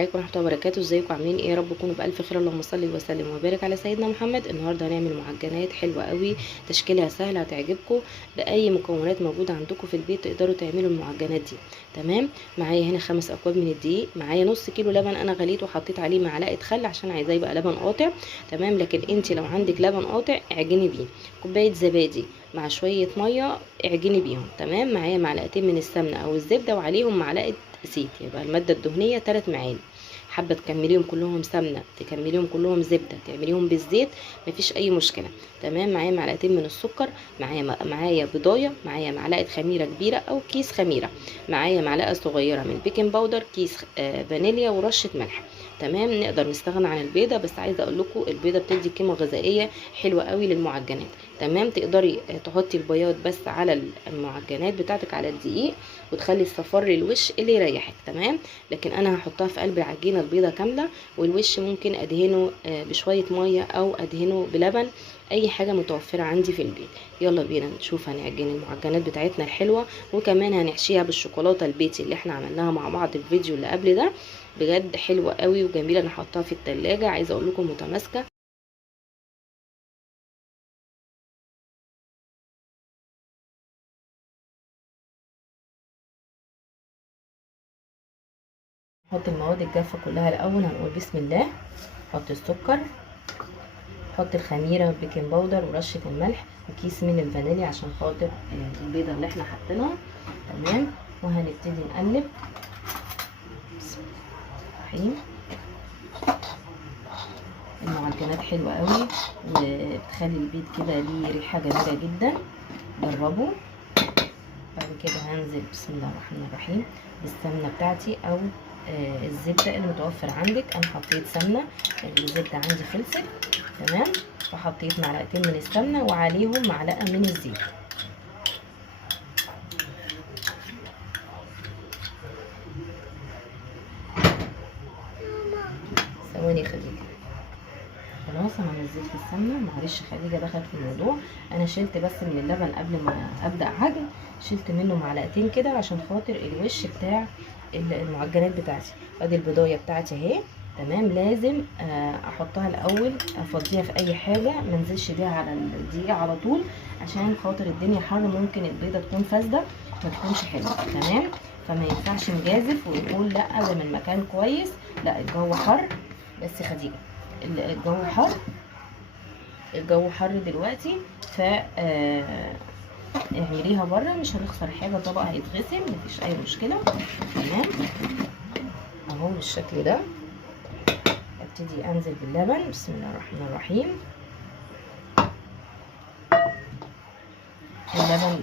عليكم ورحمه الله وبركاته. ازيكم عاملين ايه؟ يا رب تكونوا بالف خير. اللهم صل وسلم وبارك على سيدنا محمد. النهارده هنعمل معجنات حلوه قوي، تشكيلها سهل هتعجبكم. باي مكونات موجوده عندكم في البيت تقدروا تعملوا المعجنات دي. تمام. معايا هنا 5 اكواب من الدقيق، معايا نص كيلو لبن انا غليته وحطيت عليه معلقه خل عشان عايزاه يبقى لبن قاطع. تمام. لكن انت لو عندك لبن قاطع اعجني بيه. كوبايه زبادي مع شويه ميه اعجني بيهم. تمام. معايا معلقتين من السمنه او الزبده وعليهم معلقه زيت، يبقى الماده الدهنيه 3 معالق. حابه تكمليهم كلهم سمنه، تكمليهم كلهم زبده، تعمليهم بالزيت، مفيش اي مشكله. تمام. معايا معلقتين من السكر، معايا بضايه، معايا معلقه خميره كبيره او كيس خميره، معايا معلقه صغيره من بيكنج باودر، كيس فانيليا، ورشه ملح. تمام. نقدر نستغنى عن البيضه، بس عايزه اقول لكم البيضه بتدي قيمه غذائيه حلوه قوي للمعجنات. تمام. تقدري تحطي البياض بس على المعجنات بتاعتك على الدقيق، وتخلي الصفار للوش اللي يريحك. تمام. لكن انا هحطها في قلب العجينه البيضه كامله، والوش ممكن ادهنه بشويه ميه او ادهنه بلبن، اي حاجه متوفره عندي في البيت. يلا بينا نشوف هنعجن المعجنات بتاعتنا الحلوه، وكمان هنحشيها بالشوكولاته البيتي اللي احنا عملناها مع بعض الفيديو اللي قبل ده. بجد حلوه قوي وجميله. انا هحطها في التلاجة، عايزه اقول لكم متماسكه. نحط المواد الجافه كلها الاول. هنقول بسم الله. نحط السكر، نحط الخميره والبيكنج باودر ورشه الملح وكيس من الفانيليا عشان خاطر البيضه اللي احنا حاطينها. تمام. وهنبتدي نقلب. بسم الله الرحمن الرحيم. المعجنات حلوه قوي وبتخلي البيض كده ليه ريحه جميله جدا، جربوا. بعد كده هنزل بسم الله الرحمن الرحيم بالسمنه بتاعتي او الزبده المتوفر عندك. انا حطيت سمنه، الزبده عندي خلصت. تمام. وحطيت معلقتين من السمنه وعليهم معلقه من الزيت. ثواني خديجه. خلاص انا نزلت السمنه، معلش خديجه دخلت في الموضوع. انا شلت بس من اللبن قبل ما ابدا عجن، شلت منه معلقتين كده عشان خاطر الوش بتاع المعجنات بتاعتي. ادي البضايه بتاعتي اهي. تمام. لازم احطها الاول، افضيها في اي حاجه، ما انزلش بيها على الدقيق على طول عشان خاطر الدنيا حر، ممكن البيضه تكون فاسده ما تكونش حلوه. تمام. فما ينفعش نجازف ونقول لا ده من مكان كويس، لا الجو حر. بس خديجه الجو حر، الجو حر دلوقتي، ف اعمليها بره، مش هنخسر حاجه، الطبق هيتغسل مفيش اي مشكله. تمام. اهو بالشكل ده. ابتدي انزل باللبن بسم الله الرحمن الرحيم. اللبن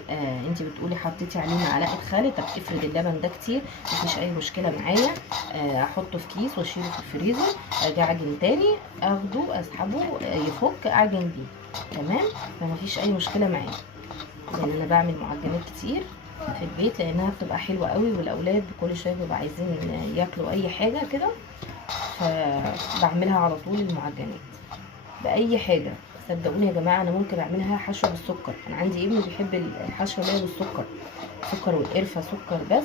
انت بتقولي حطيتي عليه معلقه خل، طب افرض اللبن ده كتير مفيش اي مشكله معايا. احطه في كيس واشيله في الفريزر، اجي اعجن تاني اخده اسحبه يفك اعجن بيه. تمام. فمفيش اي مشكله معايا، لان انا بعمل معجنات كتير في البيت لانها بتبقى حلوه قوي، والاولاد كل شويه بيبقوا عايزين ياكلوا اي حاجه كده، فبعملها على طول المعجنات باي حاجه. صدقوني يا جماعه انا ممكن اعملها حشو بالسكر. انا عندي ابني بيحب الحشو اللي هي بالسكر، سكر والقرفه سكر بس،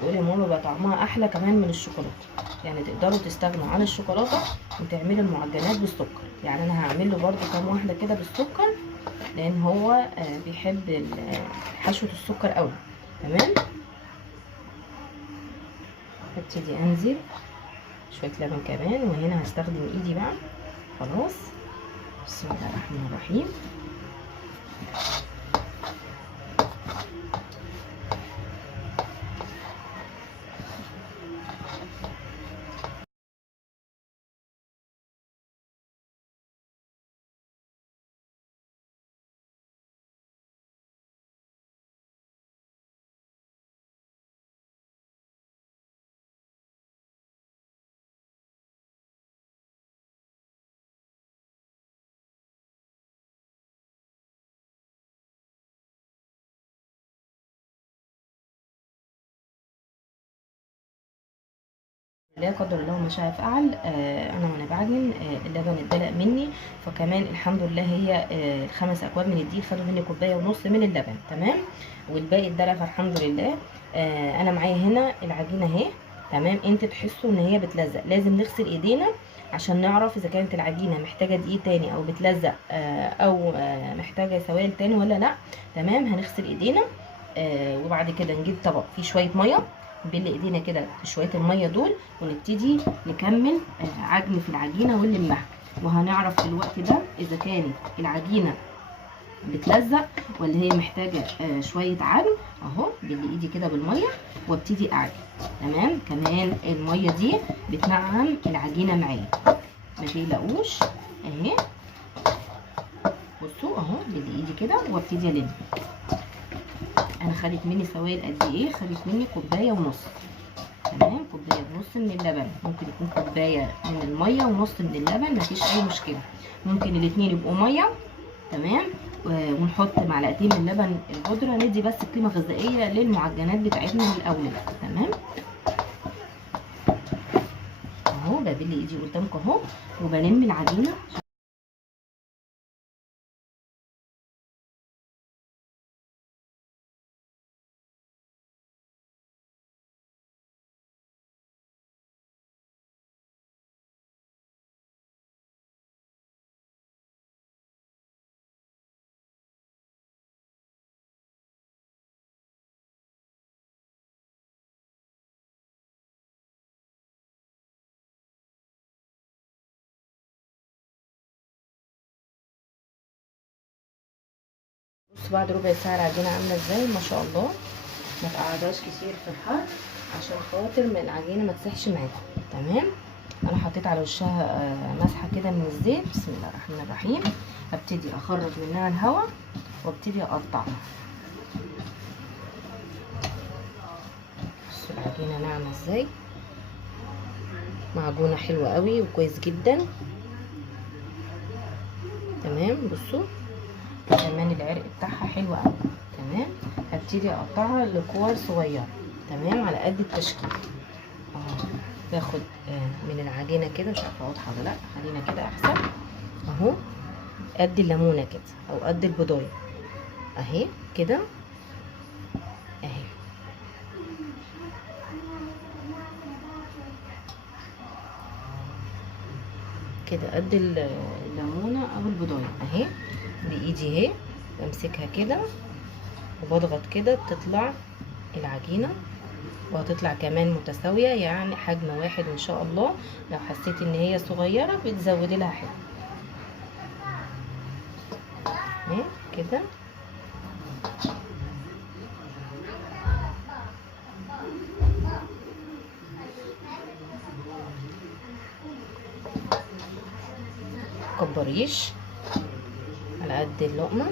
بيقول يا ماما بقى طعمها احلى كمان من الشوكولاته. يعني تقدروا تستغنوا عن الشوكولاته وتعملوا المعجنات بالسكر. يعني انا هعمل له برده كام واحده كده بالسكر، لان هو بيحب حشوه السكر قوي. تمام. هبتدي انزل شويه لبن كمان، وهنا هستخدم ايدي بقى. خلاص. بسم الله الرحمن الرحيم. لا قدر الله ما شاء فعل. انا وانا بعجن اللبن اتدلق مني، فكمان الحمد لله هي ال5 اكواب من الدقيق خدوا مني كوبايه ونص من اللبن. تمام. والباقي اتدلق فالحمد لله. انا معايا هنا العجينه اهي. تمام. انت تحسوا ان هي بتلزق، لازم نغسل ايدينا عشان نعرف اذا كانت العجينه محتاجه دقيق تاني او بتلزق او محتاجه سوائل تاني ولا لا. تمام. هنغسل ايدينا وبعد كده نجيب طبق فيه شويه ميه، نبل ايدينا كده شويه الميه دول، ونبتدي نكمل عجن في العجينه ونلمها. وهنعرف في الوقت ده اذا كانت العجينه بتلزق ولا هي محتاجه شويه عجن. اهو بايدي كده بالميه وابتدي اعجن. تمام. كمان الميه دي بتنعم العجينه معايا، ما تقلقوش اهي. بصوا اهو بايدي كده وابتدي الم. انا خدت مني سوائل قد ايه؟ خدت مني كوبايه ونص. تمام. كوبايه ونص من اللبن، ممكن يكون كوبايه من الميه ونص من اللبن، مفيش اي مشكله. ممكن الاتنين يبقوا ميه. تمام. ونحط معلقتين من اللبن البودره، ندي بس قيمه غذائيه للمعجنات بتاعتنا من الاول. تمام. اهو ببل ايدي قدامكم اهو وبلم العجينه. بصوا بعد ربع ساعه العجينه عامله ازاي، ما شاء الله. ما تقعدهاش كتير في الحر عشان خاطر ما العجينه ما تسيحش معاكم. تمام. انا حطيت على وشها مسحه كده من الزيت. بسم الله الرحمن الرحيم. هبتدي اخرج منها الهواء وابتدي اقطعها. بصوا العجينه ناعمه ازاي، معجونه حلوه قوي وكويس جدا. تمام. بصوا كمان العرق بتاعها حلو قوي. تمام. هبتدي اقطعها لكور صغيره. تمام. على قد التشكيل. باخد من العجينه كده، مش عارفه واضحه ولا لا، خلينا كده احسن. اهو قد الليمونه كده او قد البضايه اهي كده اهي. كده قد الليمونه او البضايه اهي. بايدي اهي بمسكها كده وبضغط كده، بتطلع العجينه وهتطلع كمان متساويه، يعني حجم واحد ان شاء الله. لو حسيت ان هي صغيره بتزودي لها حاجه اهي كده. مكبريش، على قد اللقمه،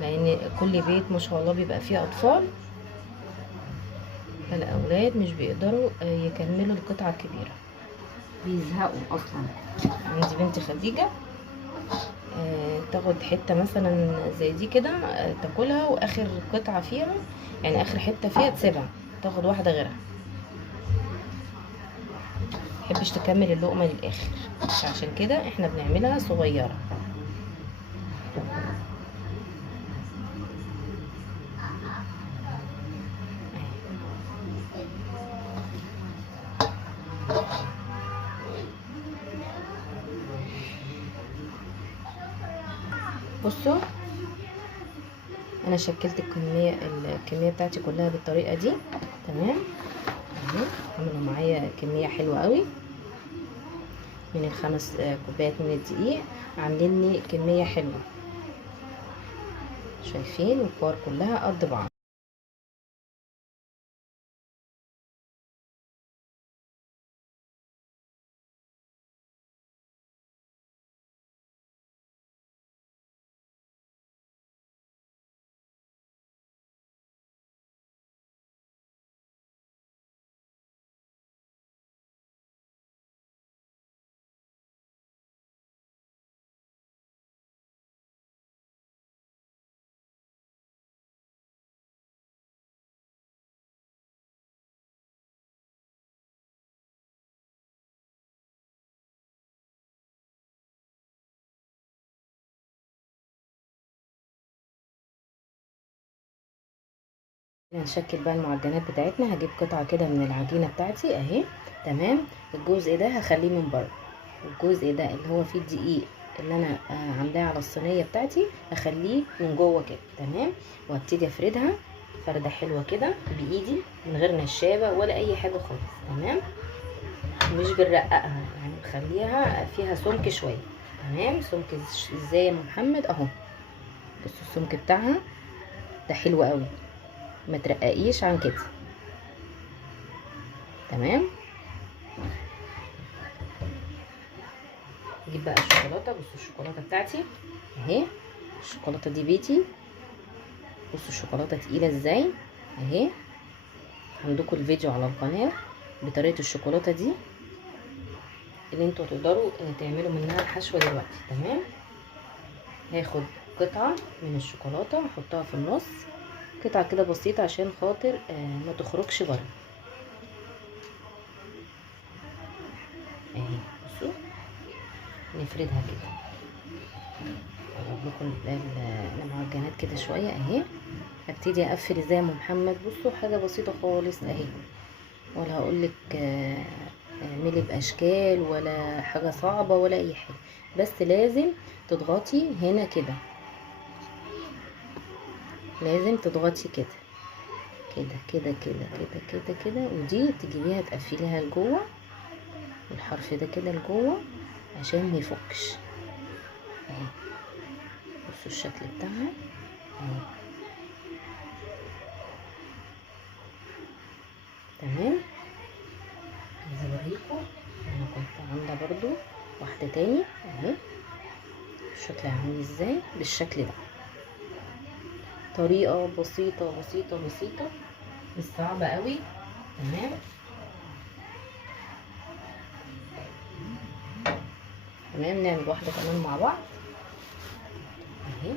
لان كل بيت ما شاء الله بيبقى فيه اطفال، فالاولاد مش بيقدروا يكملوا القطعه الكبيره، بيزهقوا اصلا. عندي بنتي خديجه تاخد حته مثلا زي دي كده تاكلها، واخر قطعه فيها يعني اخر حته فيها تسيبها تاخد واحده غيرها، متحبش تكمل اللقمه للاخر. عشان كده احنا بنعملها صغيره. بصوا انا شكلت الكميه بتاعتي كلها بالطريقه دي. تمام. اهو عملوا معايا كميه حلوه قوي من الخمس كوبايات من الدقيق، عاملين لي كميه حلوه. شايفين الكور كلها قد بعض. هنشكل بقى المعجنات بتاعتنا. هجيب قطعة كده من العجينة بتاعتي اهي. تمام. الجزء ده هخليه من بره، والجزء ده اللي هو فيه الدقيق اللي انا عاملاه على الصينية بتاعتي هخليه من جوه كده. تمام. وهبتدي افردها فردة حلوة كده بايدي من غير نشابة ولا اي حاجة خالص. تمام. مش بنرققها، يعني نخليها فيها سمك شوية. تمام. سمك ازاي يا محمد؟ اهو بصوا السمك بتاعها ده حلو قوي، ما ترققيش عن كده. تمام. نجيب بقى الشوكولاته. بصوا الشوكولاته بتاعتي اهي، الشوكولاته دي بيتي. بصوا الشوكولاته تقيله ازاي اهي. عندكم الفيديو على القناه بطريقه الشوكولاته دي اللي انتوا تقدروا تعملوا منها الحشوه دلوقتي. تمام. هاخد قطعه من الشوكولاته احطها في النص، قطعه كده بسيطه عشان خاطر ما تخرجش بره اهي. بصوا نفردها كده. اقرب لكم المعجنات كده شويه اهي. هبتدي اقفل ازاي يا ام محمد؟ بصوا حاجه بسيطه خالص اهي، ولا هقولك اعملي باشكال ولا حاجه صعبه ولا اي حاجه، بس لازم تضغطي هنا كده، لازم تضغطي كده كده كده كده كده كده كده، ودي تجيبيها تقفليها لجوه، الحرف ده كده لجوه عشان ميفكش اهي. بصوا الشكل بتاعها اهي. تمام. عايزه اوريكم انا كنت عامله برضو واحده تاني اهي، شكلها عامل ازاي بالشكل ده. طريقه بسيطه بسيطه بسيطه، مش صعبه قوي. تمام. تمام. نعمل واحده كمان مع بعض اهي.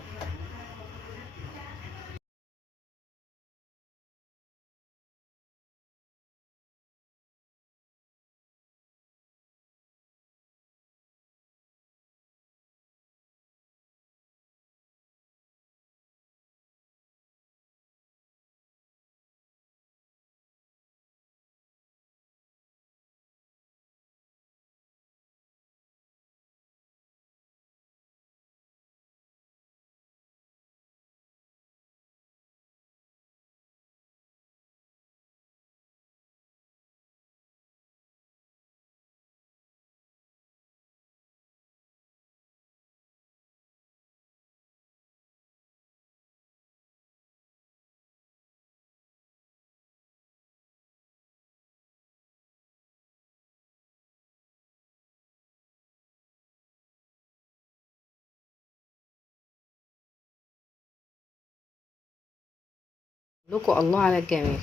لكم الله على الجمال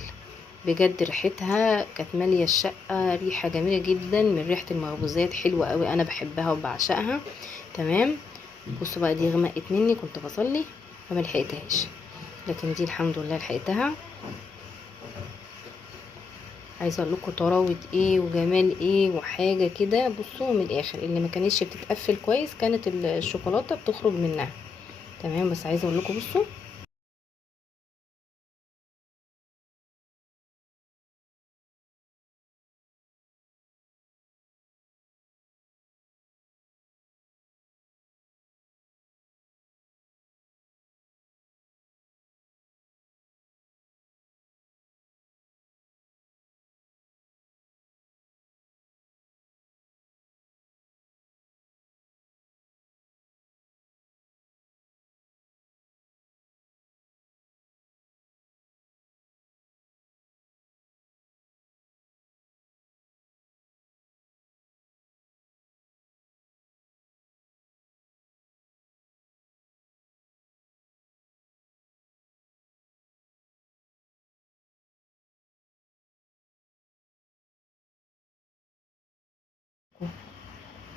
بجد، ريحتها كانت ماليه الشقه، ريحه جميله جدا من ريحه المخبوزات، حلوه قوي، انا بحبها وبعشقها. تمام. بصوا بقى دي غمقت مني، كنت بصلي فما لحقتهاش، لكن دي الحمد لله لحقتها. عايزه اقول لكم طراوه ايه وجمال ايه وحاجه كده. بصوا من الاخر اللي ما كانتش بتتقفل كويس كانت الشوكولاته بتخرج منها. تمام. بس عايزه اقول لكم بصوا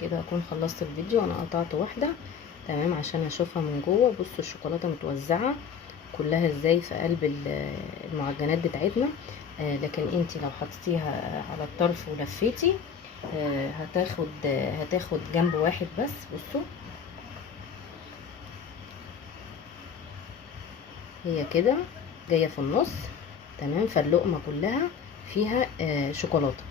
كده اكون خلصت الفيديو. انا قطعت واحده تمام عشان اشوفها من جوه. بصوا الشوكولاته متوزعه كلها ازاي في قلب المعجنات بتاعتنا. لكن انتي لو حطيتيها على الطرف ولفيتي هتاخد جنب واحد بس. بصوا هي كده جايه في النص تمام. فاللقمه كلها فيها شوكولاته.